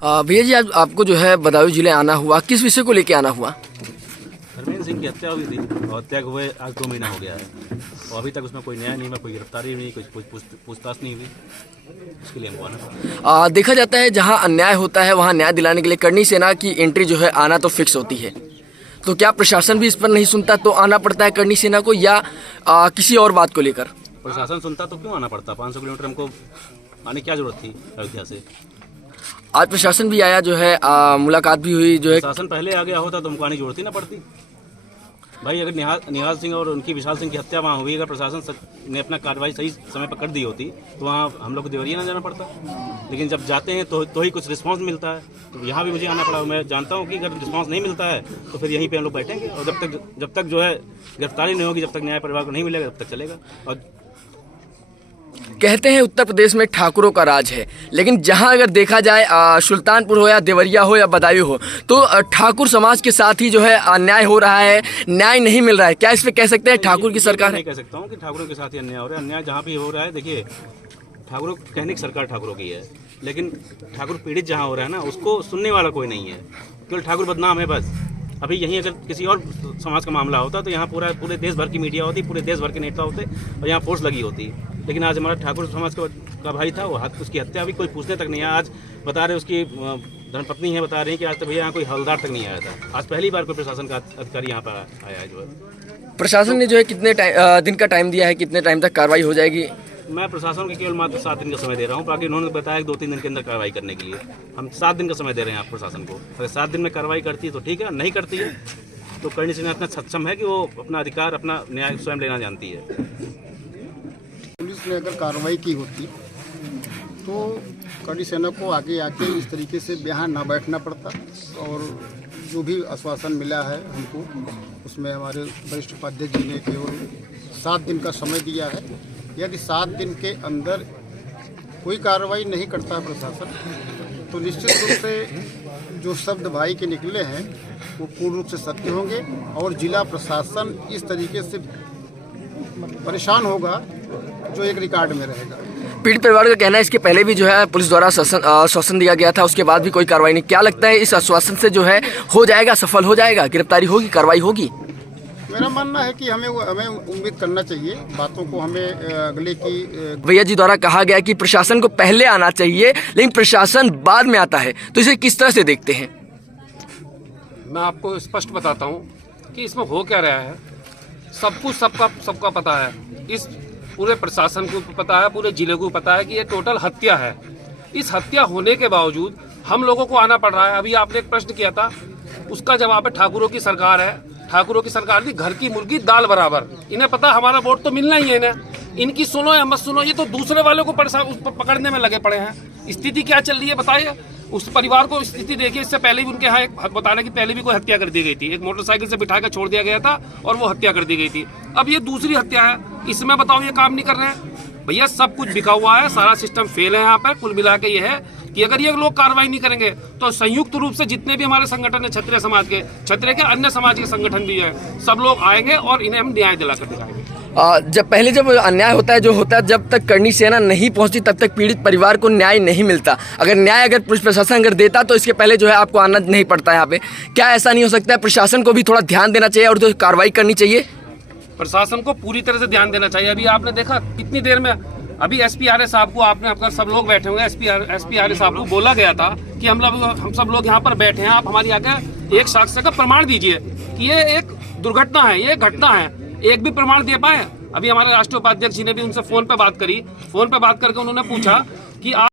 भैया जी, आज आपको जो है बदायूं जिले आना हुआ, किस विषय को लेके आना हुआ? धर्मेंद्र सिंह की हत्या हुई थी और हत्या को हुए आज 2 महीना हो गया है और अभी तक उसमें कोई न्याय नहीं हुआ, कोई गिरफ्तारी नहीं, कोई पूछताछ नहीं हुई। इसके लिए हमको आना था। देखा जाता है जहां अन्याय होता है वहां न्याय दिलाने के लिए करनी सेना की एंट्री जो है आना तो फिक्स होती है, तो क्या प्रशासन भी इस पर नहीं सुनता तो आना पड़ता है करनी सेना को, या किसी और बात को लेकर? प्रशासन सुनता तो क्यों आना पड़ता? 500 किलोमीटर हमको आने की क्या जरूरत थी अयोध्या से? आज प्रशासन भी आया, जो है मुलाकात भी हुई, जो है प्रशासन पहले आ गया होता तो हमको आने की जरूरत ही ना पड़ती भाई। अगर निहाल सिंह और उनकी विशाल सिंह की हत्या वहाँ हुई, अगर प्रशासन ने अपना कार्रवाई सही समय पर कर दी होती तो वहाँ हम लोग को देवरिया ना जाना पड़ता। लेकिन जब जाते हैं तो ही कुछ रिस्पांस मिलता है, तो यहाँ भी मुझे आना पड़ा। मैं जानता हूँ कि अगर रिस्पांस नहीं मिलता है तो फिर यहीं पे हम लोग बैठेंगे और जब तक जो है गिरफ्तारी नहीं होगी, जब तक न्याय परिवार को नहीं मिलेगा तब तक चलेगा। और कहते हैं उत्तर प्रदेश में ठाकुरों का राज है, लेकिन जहां अगर देखा जाए सुल्तानपुर हो या देवरिया हो या बदायूं हो, तो ठाकुर समाज के साथ ही जो है अन्याय हो रहा है, न्याय नहीं मिल रहा है। क्या इस पे कह सकते हैं ठाकुर की सरकार है? नहीं कह सकता हूँ कि ठाकुरों के साथ ही अन्याय हो रहा है। अन्याय जहाँ भी हो रहा है, देखिए ठाकुरों कहने की सरकार ठाकुरों की है, लेकिन ठाकुर पीड़ित जहाँ हो रहा है ना, उसको सुनने वाला कोई नहीं है। केवल ठाकुर बदनाम है बस। अभी यहीं अगर किसी और समाज का मामला होता तो यहाँ पूरे देश भर की मीडिया होती, पूरे देश भर के नेता होते और यहाँ फोर्स लगी होती। लेकिन आज हमारा ठाकुर समाज का भाई था, वो उसकी हत्या अभी कोई पूछने तक नहीं आया। आज बता रहे उसकी धर्मपत्नी है, बता रही है कि आज तक भैया यहाँ कोई हवलदार तक नहीं आया था। आज पहली बार कोई प्रशासन का अधिकारी यहाँ पर आया है। जो है प्रशासन ने जो है कितने दिन का टाइम दिया है, कितने टाइम तक कार्रवाई हो जाएगी? मैं प्रशासन को केवल मात्र 7 दिन का समय दे रहा हूँ, बाकी उन्होंने बताया कि 2-3 दिन के अंदर कार्रवाई करने के लिए। हम 7 दिन का समय दे रहे हैं आप प्रशासन को। अगर 7 दिन में कार्रवाई करती है तो ठीक है, नहीं करती है तो करनी सेना इतना सक्षम है कि वो अपना अधिकार, अपना न्याय स्वयं लेना जानती है। पुलिस ने अगर कार्रवाई की होती तो करनी सेना को आगे आके इस तरीके से यहाँ ना बैठना पड़ता। और जो भी आश्वासन मिला है हमको, उसमें हमारे वरिष्ठ उपाध्यक्ष जी ने केवल 7 दिन का समय दिया है। यदि 7 दिन के अंदर कोई कार्रवाई नहीं करता है प्रशासन, तो निश्चित रूप से जो शब्द भाई के निकले हैं वो पूर्ण रूप से सत्य होंगे और जिला प्रशासन इस तरीके से परेशान होगा जो एक रिकॉर्ड में रहेगा। पीड़ित परिवार का कहना है इसके पहले भी जो है पुलिस द्वारा आश्वासन दिया गया था, उसके बाद भी कोई कार्रवाई नहीं। क्या लगता है इस आश्वासन से जो है हो जाएगा, सफल हो जाएगा, गिरफ्तारी होगी, कार्रवाई होगी? मेरा मानना है कि हमें उम्मीद करना चाहिए बातों को। हमें अगले की भैया जी द्वारा कहा गया कि प्रशासन को पहले आना चाहिए, लेकिन प्रशासन बाद में आता है, तो इसे किस तरह से देखते हैं? मैं आपको स्पष्ट बताता हूँ कि इसमें हो क्या रहा है। सब कुछ सबका पता है, इस पूरे प्रशासन को पता है, पूरे जिले को पता है कि ये टोटल हत्या है। इस हत्या होने के बावजूद हम लोगों को आना पड़ रहा है। अभी आपने एक प्रश्न किया था, उसका जवाब है ठाकुरों की सरकार है। ठाकुरों की सरकार की घर की मुर्गी दाल बराबर। इन्हें पता हमारा वोट तो मिलना ही है इन्हें। इनकी सुनो या मत सुनो, ये तो दूसरे वालों को पकड़ने में लगे पड़े हैं। स्थिति क्या चल रही है बताइए। उस परिवार को स्थिति देखिए, इससे पहले भी उनके यहाँ एक बता रहे कि पहले भी कोई हत्या कर दी गई थी। एक मोटरसाइकिल से बिठा कर छोड़ दिया गया था और वो हत्या कर दी गई थी। अब ये दूसरी हत्या है, इसमें बताओ ये काम नहीं कर रहे हैं भैया। सब कुछ बिका हुआ है, सारा सिस्टम फेल है यहाँ पर। कुल मिला के ये है कि अगर ये लोग कार्रवाई नहीं करेंगे तो संयुक्त रूप से जितने भी हमारे संगठन है, क्षत्रिय समाज के, क्षत्रिय के अन्य समाज के संगठन भी है, सब लोग आएंगे और इन्हें हम न्याय दिलाकर दिखाएंगे। जब अन्याय होता है, जो होता है, जब तक करनी सेना नहीं पहुंचती तब तक पीड़ित परिवार को न्याय नहीं मिलता। अगर पुलिस प्रशासन अगर देता तो इसके पहले जो है आपको आना नहीं पड़ता यहाँ पे। क्या ऐसा नहीं हो सकता है? प्रशासन को भी थोड़ा ध्यान देना चाहिए और जो कार्रवाई करनी चाहिए। प्रशासन को पूरी तरह से ध्यान देना चाहिए। अभी आपने देखा कितनी देर में, अभी एसपी आर्य साहब को आपने, आपका सब लोग बैठे हुए, एसपी आर्य साहब को बोला गया था कि हम सब लोग यहाँ पर बैठे हैं, आप हमारी आगे एक साक्ष्य का प्रमाण दीजिए कि ये एक दुर्घटना है, ये घटना है। एक भी प्रमाण दे पाए? अभी हमारे राष्ट्रीय उपाध्यक्ष जी ने भी उनसे फोन पे बात करी। फोन पे बात करके उन्होंने पूछा कि आप